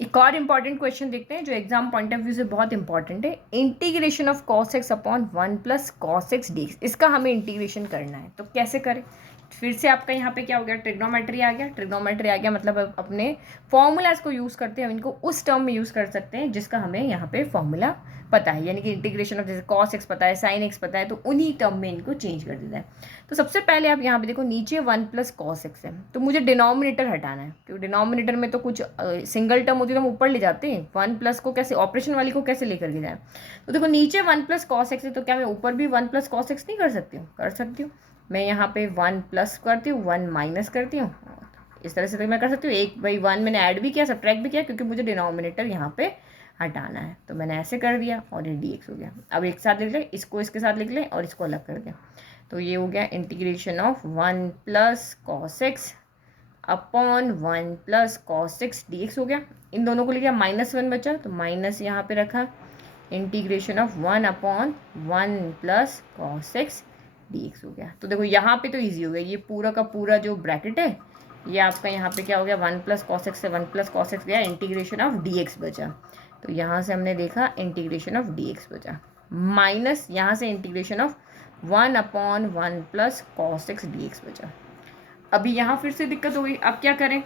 एक और important question देखते हैं जो एग्जाम पॉइंट ऑफ व्यू से बहुत इंपॉर्टेंट है। Integration of cos x upon 1 plus cos x D, इसका हमें इंटीग्रेशन करना है, तो कैसे करें। फिर से आपका यहाँ पे क्या हो गया, ट्रिग्नोमेट्री आ गया। ट्रिग्नोमेट्री आ गया मतलब अब अपने फॉर्मूलाज को यूज़ करते हैं, हम इनको उस टर्म में यूज़ कर सकते हैं जिसका हमें यहाँ पे फॉर्मूला पता है, यानी कि इंटीग्रेशन ऑफ जैसे कॉस एक्स पता है, साइन एक्स पता है, तो उन्हीं टर्म में इनको चेंज कर देता है। तो सबसे पहले आप यहाँ पे देखो नीचे 1 प्लस कॉस एक्स है, तो मुझे डिनोमिनेटर हटाना है, क्योंकि डिनोमिनेटर में तो कुछ सिंगल टर्म होती है तो हम ऊपर ले जाते हैं, 1 प्लस को कैसे ऑपरेशन वाली को कैसे लेकर के जाए। तो देखो नीचे 1 प्लस कॉस एक्स है, तो क्या मैं ऊपर भी 1 प्लस कॉस एक्स नहीं कर सकती हूँ, कर सकती हूँ। मैं यहाँ पे 1 प्लस करती हूँ, 1 माइनस करती हूँ, इस तरह से तो मैं कर सकती हूँ। 1/1 मैंने ऐड भी किया, सब्ट्रैक्ट भी किया, क्योंकि मुझे डिनोमिनेटर यहाँ पे हटाना है, तो मैंने ऐसे कर दिया और ये dx हो गया। अब एक साथ लिख लें, इसको इसके साथ लिख लें और इसको अलग कर दें, तो ये हो गया integration of 1 plus cos x upon 1 plus cos x dx हो गया। इन दोनों को लिखा, -1 बचा तो माइनस यहाँ पे रखा, integration of 1 upon 1 plus cos x dx हो गया। तो देखो यहाँ पे तो ईजी हो गया, ये पूरा का पूरा जो ब्रैकेट है ये आपका यहाँ पे क्या हो गया, 1 प्लस कॉस एक्स से 1 प्लस कॉस एक्स गया, इंटीग्रेशन ऑफ dx बचा। तो यहाँ से हमने देखा इंटीग्रेशन ऑफ dx बचा, माइनस यहाँ से integration of 1 upon 1 plus cos x dx बचा। अभी यहाँ फिर से दिक्कत हो गई, अब क्या करें।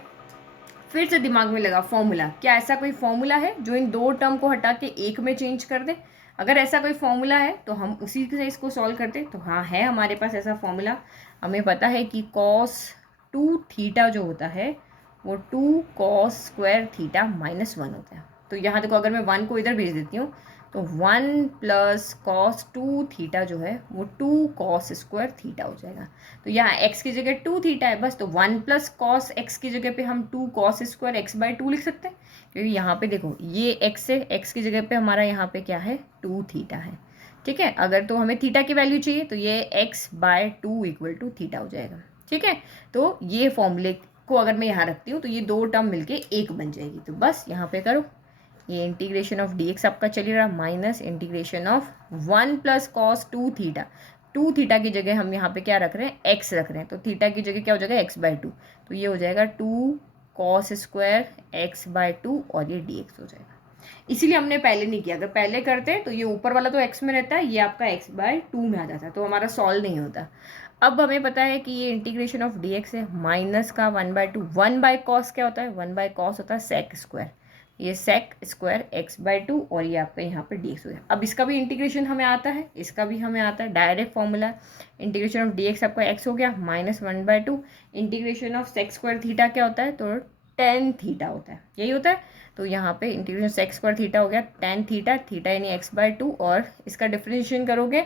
फिर से दिमाग में लगा फॉर्मूला, क्या ऐसा कोई फॉर्मूला है जो इन दो टर्म को हटा के एक में चेंज कर दे। अगर ऐसा कोई फॉर्मूला है तो हम उसी से इसको सॉल्व करते। तो हाँ, है हमारे पास ऐसा फॉर्मूला। हमें पता है कि cos 2 थीटा जो होता है वो 2 cos स्क्वायर थीटा -1 होता है। तो यहाँ देखो, अगर मैं 1 को इधर भेज देती हूँ तो 1 प्लस cos 2 थीटा जो है वो 2 cos स्क्वायर थीटा हो जाएगा। तो यहाँ x की जगह 2 थीटा है बस, तो 1 प्लस cos x की जगह पे हम 2 cos स्क्वायर x/2 लिख सकते हैं, क्योंकि यहाँ पे देखो ये x है, x की जगह पे हमारा यहाँ पे क्या है, 2 थीटा है। ठीक है, अगर तो हमें थीटा की वैल्यू चाहिए तो ये x/2 = थीटा हो जाएगा। ठीक है, तो ये फॉर्मूले को अगर मैं यहाँ रखती हूँ तो ये दो टर्म मिलके एक बन जाएगी। तो बस यहाँ पे करो, ये इंटीग्रेशन ऑफ dx आपका चल रहा, minus integration of 1 plus cos 2 theta. 2 theta की जगह हम यहाँ पे क्या रख रहे हैं, x रख रहे हैं, तो थीटा की जगह क्या हो जाएगा, x/2। तो ये हो जाएगा 2 cos स्क्वायर x/2 और ये dx हो जाएगा। इसीलिए हमने पहले नहीं किया, अगर पहले करते तो ये ऊपर वाला तो x में रहता है, ये आपका x/2 में आ जाता, तो हमारा सॉल्व नहीं होता। अब हमें पता है कि ये इंटीग्रेशन ऑफ dx है, माइनस का 1/2, 1/cos क्या होता है, 1/cos होता है sec स्क्वायर, ये sec स्क्वायर x/2 और ये आपका यहाँ पे dx हो गया। अब इसका भी इंटीग्रेशन हमें आता है, इसका भी हमें आता है, direct formula. Integration of dx आपका x हो गया -1/2, integration of sec square theta क्या होता है, तो tan थीटा होता है, यही होता है। तो यहाँ पे इंटीग्रेशन sec स्क्वायर थीटा हो गया tan थीटा, थीटा यानी x/2, और इसका डिफ्रेंशिएशन करोगे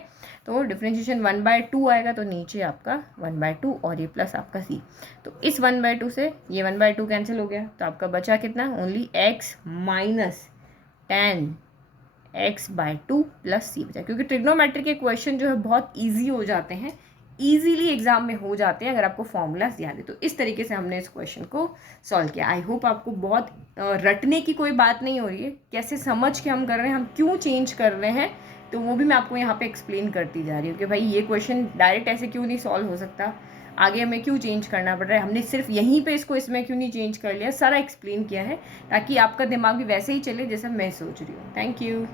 तो डिफ्रेंशिएशन 1/2 आएगा, तो नीचे आपका 1/2 और ये प्लस आपका c। तो इस 1/2 से ये 1/2 कैंसिल हो गया, तो आपका बचा कितना, only x minus tan x/2 plus c बचा। क्योंकि ट्रिग्नोमेट्री के क्वेश्चन जो है बहुत ईजी हो जाते हैं, ईजीली एग्जाम में हो जाते हैं अगर आपको फॉर्मूलाज याद है। तो इस तरीके से हमने इस क्वेश्चन को सॉल्व किया। आई होप आपको बहुत रटने की कोई बात नहीं हो रही है, कैसे समझ के हम कर रहे हैं, हम क्यों चेंज कर रहे हैं, तो वो भी मैं आपको यहाँ पे एक्सप्लेन करती जा रही हूँ कि भाई ये क्वेश्चन डायरेक्ट ऐसे क्यों नहीं सॉल्व हो सकता, आगे हमें क्यों चेंज करना पड़ रहा है, हमने सिर्फ यहीं पे इसको इसमें क्यों नहीं चेंज कर लिया, सारा एक्सप्लेन किया है ताकि आपका दिमाग भी वैसे ही चले जैसा मैं सोच रही हूँ। Thank you.